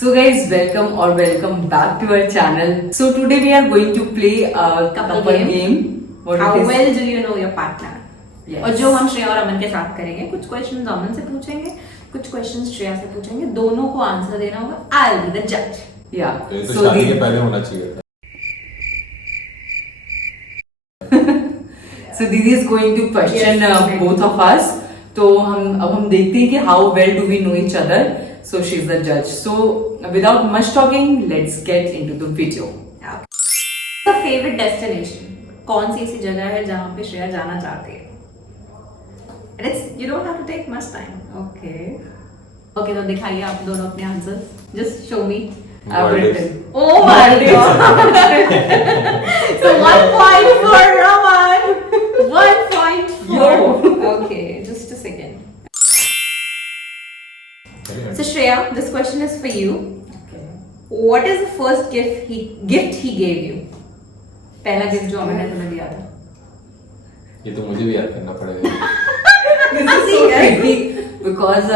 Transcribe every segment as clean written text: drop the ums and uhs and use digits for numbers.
So guys, welcome or welcome back to our channel. So today we are going to play a couple game. How well do you know your partner? Yes. और जो हम श्रेया और अमन के साथ करेंगे, कुछ questions अमन से पूछेंगे, कुछ क्वेश्चंस श्रेया से पूछेंगे, दोनों को आंसर देना होगा. I'll be the judge. Yeah. ये तो शादी के पहले होना चाहिए था. So Didi is going to question both of us. तो हम देखते हैं कि how well do we know each other. So she's the judge. So without much talking, let's get into the video. The favorite destination. कौन सी ऐसी जगह है जहाँ पे श्रेया जाना चाहती है? And it's you don't have to take much time. Okay. Okay, तो दिखाइए आप दोनों अपने answer. Just show me. I've written. Oh my God. So 1 point for Raman. 1 point for. Okay, just a second. So Shreya, this question is for you. Okay. What is the first gift he gave you? पहला gift जो मैंने तुम्हें दिया था. ये तो मुझे भी याद करना पड़ेगा. This is so tricky because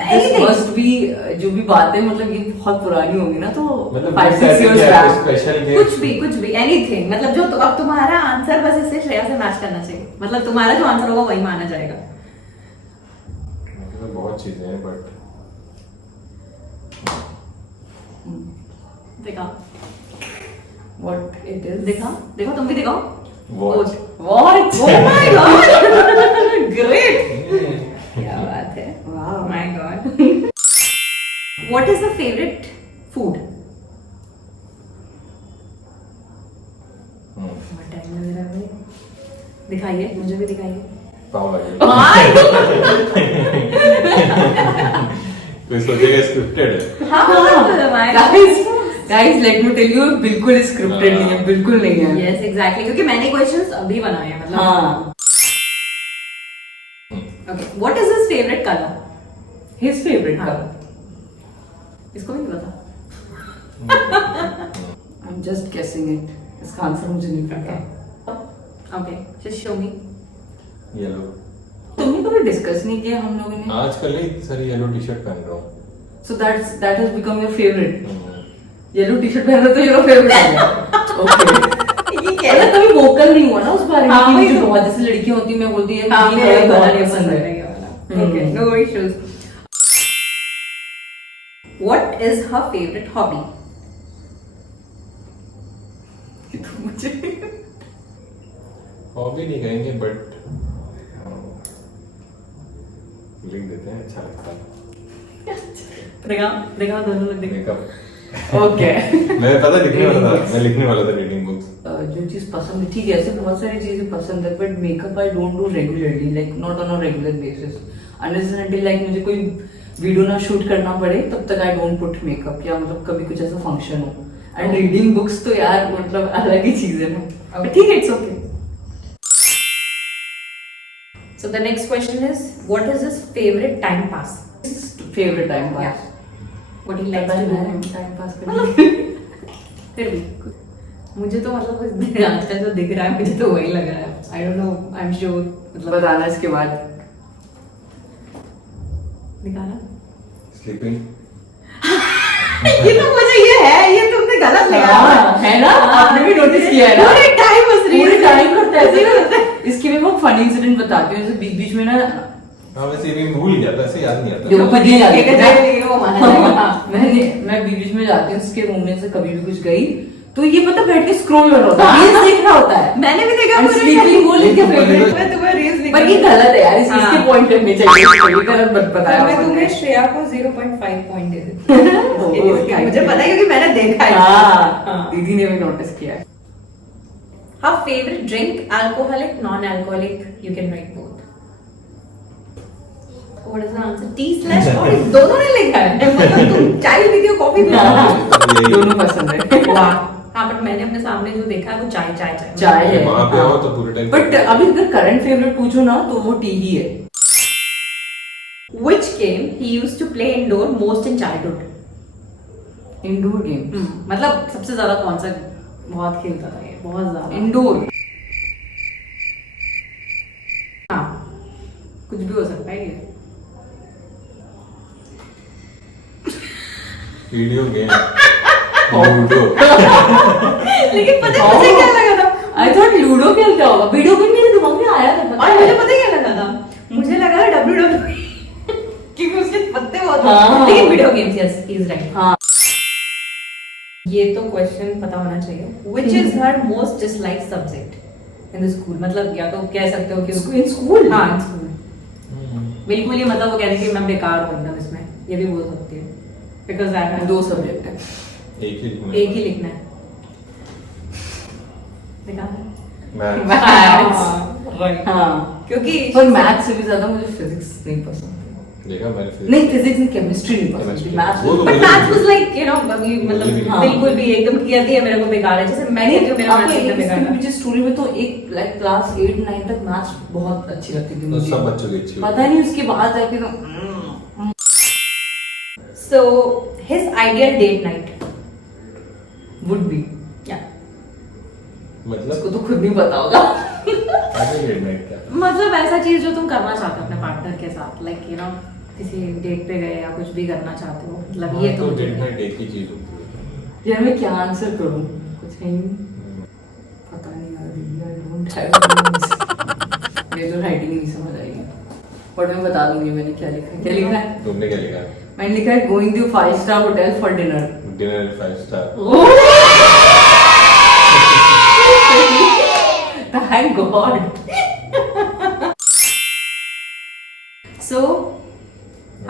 this must be जो भी बातें मतलब ये बहुत पुरानी होंगी ना तो मतलब 5-6 years back. स्पेशल कुछ भी एनीथिंग मतलब जो अब तुम्हारा आंसर बस इससे श्रेया से मैच करना चाहिए. मतलब तुम्हारा जो आंसर होगा वही माना जाएगा. बहुत चीजें हैं बट देखा What it is? देखो तुम भी दिखाओ. What? What? Oh my God! Great. क्या बात है. Wow. My God. What is the favorite food? बहुत टाइम लग रहा है भाई. दिखाइए मुझे भी दिखाइए. पाव भाजी. हाँ. कोई सोचेगा स्क्रिप्टेड है. हाँ. Guys, let me tell you, बिल्कुल स्क्रिप्टेड नहीं है, बिल्कुल नहीं है. Yes, exactly. क्योंकि मैंने क्वेश्चंस अभी बनाए हैं मतलब. हाँ. Okay. What is his favorite color? His favorite हाँ. color. इसको भी नहीं पता. I'm just guessing it. इसका आंसर मुझे नहीं पता. Okay. Just show me. Yellow. तुमने कभी डिस्कस नहीं किया हम लोगों ने? आजकल ही सारी येलो टी शर्ट पहन रहा हूँ. So that has become your favorite. Yellow T shirt पहनना तो your favorite है. Okay. ये क्या ऐसा कभी वोकल नहीं हुआ ना उस बारे में हाँ, कि वही मुझे तो. बहुत जैसे लड़कियां होती हैं मैं बोलती है हाँ, मुझे मेरे ये कलर बहुत ये पसंद पसंद है. है ये वाला. Okay. No issues. What is her favorite hobby? मुझे हॉबी नहीं कहेंगे बट लिख देते हैं. अच्छा लगता है. देखा दोनों लोग देखा. मेकअप. ओके. मैं पता लिखने वाला था. मैं लिखने वाला था रीडिंग बुक्स. जो चीज पसंद है ठीक है ऐसे बहुत सारी चीजें पसंद है but makeup I don't do regularly like not on a regular basis unless and until like मुझे कोई वीडियो ना शूट करना पड़े तब तक आई डोंट पुट मेकअप या मतलब कभी कुछ ऐसा फंक्शन हो. एंड रीडिंग बुक्स तो यार मतलब अलग ही चीज है ना. ठीक है it's okay. So the next question is, what is his favorite time pass? Favourite time Yeah. Pass. What he likes to do. Time pass फिर भी मुझे तो मतलब आजकल जो दिख रहा है मुझे तो वही लग रहा है. I don't know. I'm sure. मतलब बताना इसके बाद. दिखाना. स्लीपिंग. ये तो मुझे ये तुमने गलत लगाया है ना आपने भी नोटिस किया है ना पूरे टाइम बस पूरे टाइम करता है. इसकी मैं बहुत फनी इंसिडेंट बताती हूँ जैसे बीच बीच में ना हाँ वैसे भी भूल गया था. ऐसे याद नहीं आता. जो खुद ही एक टाइम लेके वो माना जाएगा. मैं बीच बीच में जाती हूँ उसके रूम में से कभी भी कुछ गई तो ये पता बैठ के स्क्रॉल कर रहा होता है रील्स देख रहा होता है. मैंने भी देखा And sleeping वो लिख के favorite. मैं तुम्हें रील्स दिखा. पर ये गलत है यार इसके हाँ. पॉइंट करने चाहिए. ये गलत बताया मैं आपने. तुम्हें श्रेया को 0.5 पॉइंट दे देती हूँ. मुझे पता है क्योंकि मैंने देखा है. हाँ दीदी ने भी नोटिस किया है. Her favorite drink, alcoholic, non-alcoholic, you can write both. What is the answer? Tea slash और दोनों ने लिखा है. मतलब तुम चाय पीती हो कॉफी पीती हो. दोनों पसंद है. वाह. हाँ बट मैंने अपने सामने जो देखा है वो चाय चाय है. वहाँ पे आओ तो पूरे टाइम. बट अभी अगर करंट फेवरेट पूछो ना तो वो टी ही है. Which game he used to play indoor most in childhood? Indoor game. मतलब सबसे ज्यादा कौन सा बहुत खेलता था ये बहुत ज्यादा. इंडोर. हाँ कुछ भी हो सकता है ये. Video game ludo. लेकिन पता है मुझे क्या लगा था, आई थॉट लूडो खेलता होगा, वीडियो गेम मेरे दिमाग में आया था पता और है। मुझे पता है क्या लगा था, मुझे लगा WWE क्योंकि उसके पत्ते बहुत हाँ। हैं। लेकिन video games, yes he is right. हाँ ये तो क्वेश्चन पता होना चाहिए, which is her most dislike subject in the school. मतलब या तो कह सकते हो कि इन स्कूल हाँ इन स्कूल बिल्कुल ही, मतलब वो कह रहे हैं कि मैं बेकार हूँ एकदम इसमें, ये भी बोल सकती है बिकॉज आई हैव 2 सब्जेक्ट है। एक ही लिखना है। बेकार है। मैथ्स। हाँ क्योंकि पर मैथ से भी ज्यादा मुझे फिजिक्स नहीं पसंद है। देखा मैंने physics। नहीं फिजिक्स नहीं, केमिस्ट्री नहीं पसंद Chemistry। मैथ्स। वो तो बट मुझे मैथ्स भी- वाज लाइक यू नो अभी मतलब हाँ। बिल्कुल भी एकदम कहती है मेरे को बेकार है, जैसे मैं कहती हूँ मेरा मैथ्स एकदम बेकार है। मुझे स्टोरी में तो एक लाइक क्लास 8 9 तक मैथ्स बहुत अच्छी लगती थी तो मुझे। सब बच्चों की अच्छी पता नहीं उसके बाद जाके तो So his ideal date night would be, yeah. मतलब उसको तो खुद नहीं पता होगा। आगे लेना है क्या? मतलब ऐसा चीज जो तुम करना चाहते हो अपने पार्टनर के साथ, लाइक यू नो किसी डेट पे गए या कुछ भी करना चाहते हो, मतलब ये तो तो डेट नाइट एक ही चीज होती है। यार मैं क्या आंसर करूं, कुछ है ही नहीं। पता नहीं यार, आई डोंट हैव। ये तो राइटिंग नहीं समझ आएगी, बट मैं बता दूंगी मैंने क्या लिखा है। क्या लिखा है? तुमने क्या लिखा? मैंने लिखा है going to 5-star hotel for dinner. Dinner 5 star. Thank God. So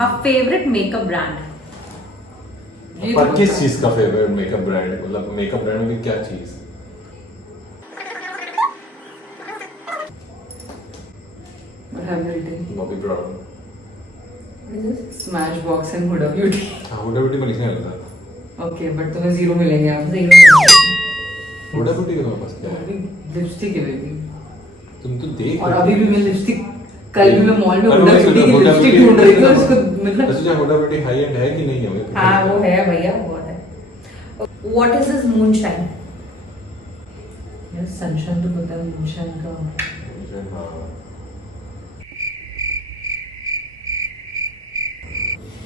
a favorite makeup brand. ये पर तो किस पता चीज का फेवरेट मेकअप ब्रांड, मतलब मेकअप ब्रांड में क्या चीज? What have you written? Bobby brown. Smashbox and Huda Beauty. हाँ, हुडा ब्यूटी में लिखने लगा था। Okay, but तुम्हें 0 मिलेंगे आप। हुडा ब्यूटी के तुम्हारे पास क्या है? लिपस्टिक है बेबी। तुम तो देख और रहे अभी थे। भी मैं लिपस्टिक, कल भी मैं मॉल में अरे हुडा वैसे ब्यूटी की हुडा लिपस्टिक ब्यूटी- ढूंढ रही थी और उसको मतलब अच्छा हुडा ब्यूटी हाई एंड है कि नहीं है? हाँ वो है भैया, बहुत है। What is his moonshine? यार सनशाइन तो पता है, मूनशाइन का हाँ।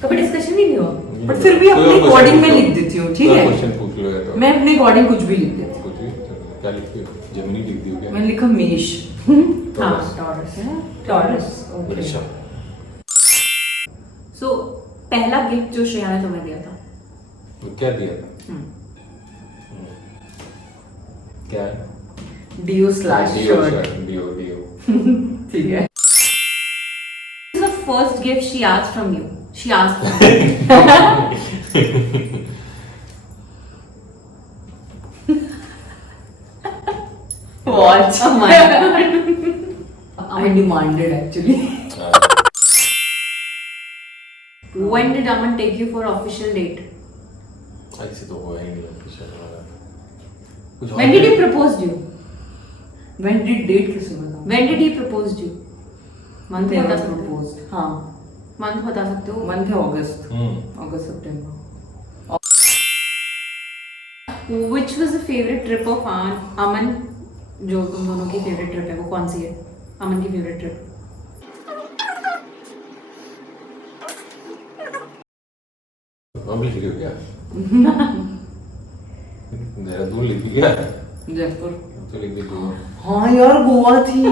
कभी डिस्कशन ही नहीं हुआ। बट फिर भी अपने अकॉर्डिंग में लिख देती हूँ, ठीक है? क्वेश्चन पूछ लो या तो मैं अपने अकॉर्डिंग कुछ भी लिख देती हूँ। कुछ भी चलो, क्या लिखती हो? जेमिनी लिख दी हो क्या? मैंने लिखा मेष। हाँ Taurus। टॉरस। टॉरस। ओके। वृषभ। सो पहला गिफ्ट जो श्रेया ने तुम्हें दिया था। तो क्या दिया था? क्या है? DO slash deo shirt. Deo deo. ठीक है। This is the first gift she asked from you. She asked from you. Watch. Oh my God. I demanded actually. When did Aman take you for official date? ऐसे तो हुआ ही नहीं official वाला। कुछ और When did he है? propose you? When did date किसे बता? When did he propose you? Month They बता were सकते हो? proposed. हाँ। मंथ बता सकते हो? मंथ है अगस्त। हम्म। अगस्त सितंबर। Which was the favorite trip of Aman? जो तुम दोनों की फेवरेट ट्रिप है वो कौन सी है? अमन की फेवरेट ट्रिप। अभी लिखी हो क्या? देहरादून लिखी क्या? जयपुर। तो लिख दी गोवा। हाँ यार गोवा थी।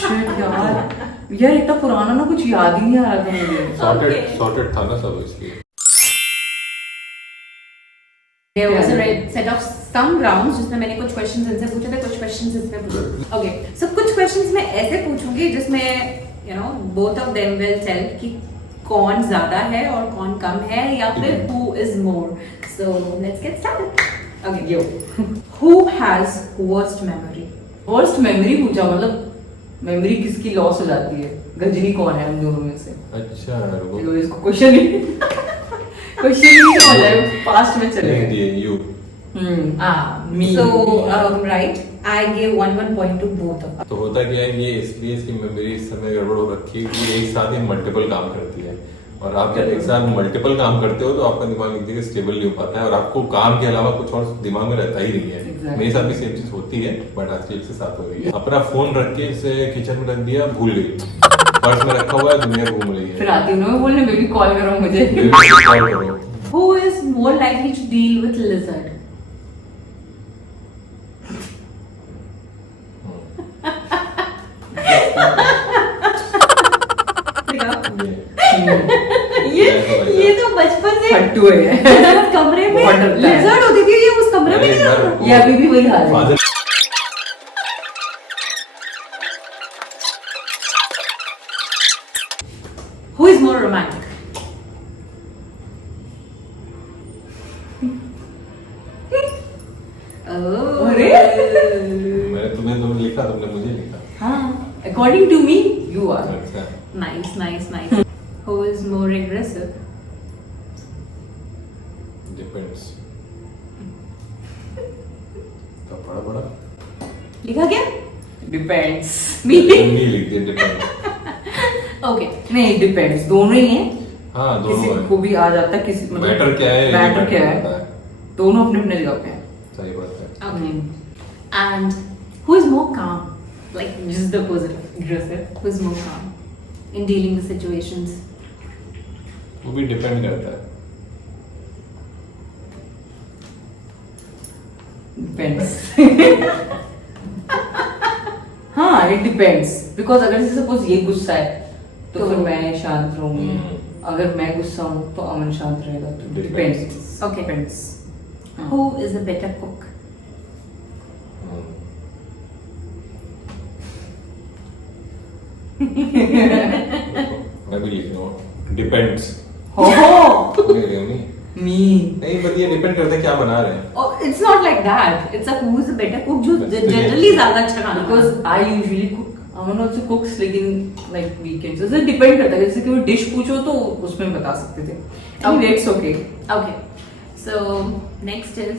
Shit यार। यार इतना पुराना ना कुछ याद ही नहीं आ रहा था मुझे। सॉर्टेड था ना सब इसलिए। There was a Yeah. red set of some rounds जिसमें मैंने कुछ questions इनसे पूछे थे, कुछ questions इससे पूछे। Okay, so कुछ questions मैं ऐसे पूछूंगी जिसमें you know both of them will tell कि कौन ज्यादा है और कौन कम है या फिर who is more. So let's get started. Okay, yo. who has worst memory? Worst memory पूछा, मतलब मेमोरी किसकी लॉस हो जाती है? गजनी कौन है हम दोनों में से? अच्छा रुको। देखो इसको क्वेश्चन ही क्वेश्चन ही नहीं समझ आया, पास्ट में चले नहीं गए। दिए you. Me. So right, I gave one point to both of us. तो होता क्या है, ये इसलिए इसकी मेमोरी इस समय गड़बड़ हो रखी है कि एक साथ ही मल्टीपल काम करती है, और आप जब एक साथ मल्टीपल काम करते हो तो आपका दिमाग एक जगह स्टेबल नहीं हो पाता है और आपको काम के अलावा कुछ और दिमाग में रहता ही नहीं है। Exactly. मेरे साथ भी सेम चीज होती है, बट आज एक से साथ हो रही है। अपना फोन रख के इसे किचन में रख दिया, भूल गई, पर्स में रखा हुआ है, दुनिया घूम रही है। फिर आती हूँ मैं बोलने, बेबी कॉल करो मुझे। कॉल करो। Who is more likely to deal with lizard? ये तो बचपन से फट्टू है कमरे में बहुत डरता है। lizard होती थी, ये उस कमरे में नहीं रहता। ये अभी भी वही हाल है। Father- Who is more romantic? Oh. अरे मैंने तुमने लिखा, तुमने मुझे लिखा। हाँ, according to me, you are. अच्छा। Nice. Who is more aggressive? Depends। तो बड़ा लिखा क्या? Depends. Me? नहीं लिखते, depends। Okay. नहीं, depends. दोनों ही हैं। हाँ, दोनों किसी हैं। को भी आ जाता है, किसी मतलब Matter क्या है, ये मैटर matter क्या करता है, है। दोनों अपने अपने जगह पे हैं। सही बात है। Okay. And who is more calm? Like just the opposite of aggressive. Who is more calm in dealing with situations? वो भी डिपेंड करता है। Depends. हाँ, it depends. Because अगर जैसे सपोज ये गुस्सा है, तो फिर मैं शांत रहूंगी। अगर मैं गुस्सा हूँ, तो अमन शांत रहेगा। तो depends. Okay. Depends. हाँ। Who is a better cook? मैं भी लिख रहा हूँ। डिपेंड्स। हो नहीं, मी बट ये डिपेंड करता है क्या बना रहे हैं। Oh, it's not like that. It's a who is a better cook जो generally ज्यादा अच्छा खाना because I usually cook. Aman also cooks लेकिन like weekends. जैसे डिपेंड करता है, जैसे कोई डिश पूछो तो उसमें बता सकते थे। Anyway, it's okay. Okay. So next is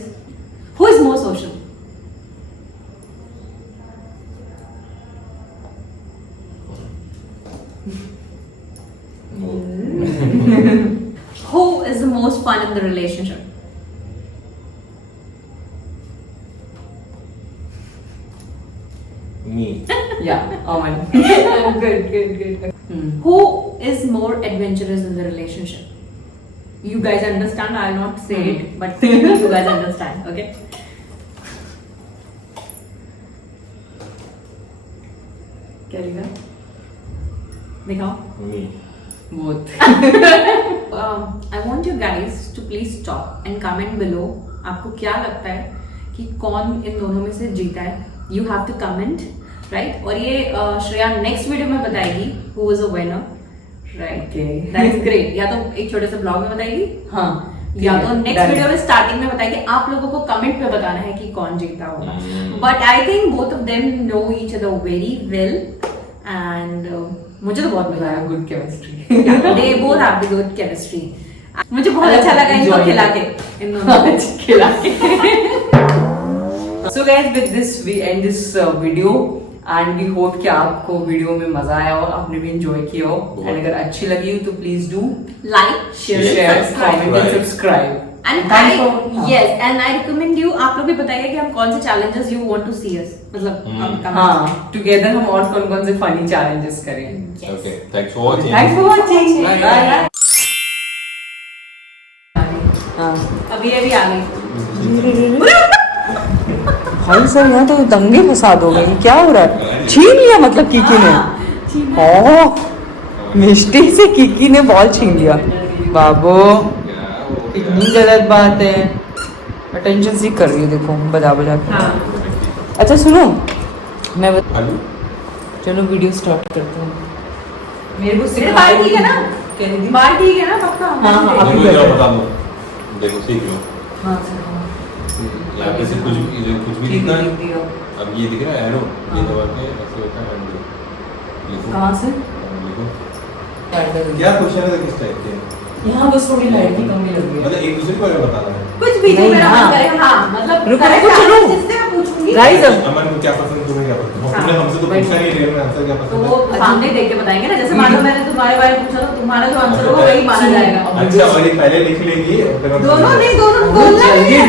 who is more social? Who is the most fun in the relationship? Me। Yeah, Aman. Good. Who is more adventurous in the relationship? You guys understand? I'll not say it, but you guys understand, okay? क्या लिखा? दिखाओ. Me। Both. I want you guys to please stop and comment below. आपको क्या लगता है कि कौन इन दोनों में से जीता है? You have to comment, right? और ये श्रेया नेक्स्ट वीडियो में बताएगी who is a winner, right? Okay. That's great. या तो एक छोटे से ब्लॉग में बताएगी, हाँ. या तो नेक्स्ट Done. वीडियो में स्टार्टिंग में बताएगी. आप लोगों को कमेंट में बताना है कि कौन जीता होगा. Hmm. But I think both of them know each other very well and मुझे तो बहुत मजा आया. Good chemistry. They both have the good chemistry. मुझे बहुत अच्छा लगा इनको खिला के, इन दोनों को खिला के. So guys, with this we end this video and we hope कि आपको वीडियो में मजा आया हो, आपने भी enjoy किया हो. बहुत. And अगर अच्छी लगी हो तो please do like share, comment and subscribe. And Thanks I for- yes and I recommend you. आप लोग भी बताइए कि हम कौन से चैलेंजेस यू वांट टू सी अस, मतलब हाँ, together हम और कौन-कौन से funny challenges करें. Okay, thanks for watching। Thanks for watching. Bye. Bye. हाँ. अभी ये भी आ गई. भाई सर यहाँ तो दंगे फसाद हो गए. क्या हो रहा है? छीन लिया मतलब किकी ने. ओह, मिस्टेक से किकी ने बॉल छीन लिया. बाबू, कितनी गलत बात है. अटेंशन सीख कर रही है, देखो बजा के. हाँ. अच्छा सुनो, मैं आलू। चलो वीडियो स्टार्ट करते हैं. मेरे को मेरे बाल ठीक है ना? कह रही थी. बाल ठीक है ना पक्का? हाँ, हाँ. देखो, अभी जरा बेटर. बता दो। देखो सीख लो। हाँ सर. यहाँ पे से कुछ भी ठीक लिखना है, है। लिख दिया. अब ये दिख रहा है एरो, ये हाँ. दबा के ऐसे होता है undo। लिखो। कहाँ से? लिखो। स्टार्ट कर दिया. क्या क्वेश्चन है, किस टाइप के? यहाँ बस थोड़ी लाइट की कमी लग रही है. मतलब एक दूसरे को बारे में बताना है। कुछ भी जो नहीं, मेरा मन हाँ. करे. हाँ, मतलब रुको, correct रुको, चलो. answer जिससे मैं पूछूंगी. Guys, अब अमन को क्या पसंद, तुम्हें क्या पसंद? हाँ. तुमने हमसे तो पूछा नहीं, रियल में आंसर क्या तो पसंद वो है? सामने देख के बताएंगे ना. जैसे मान लो मैंने तुम्हारे बारे में पूछा तो तुम्हारा जो आंसर होगा वही माना जाएगा. अच्छा, और ये पहले लिख लेंगी फिर हम दोनों नहीं, दोनों बोलना नहीं है.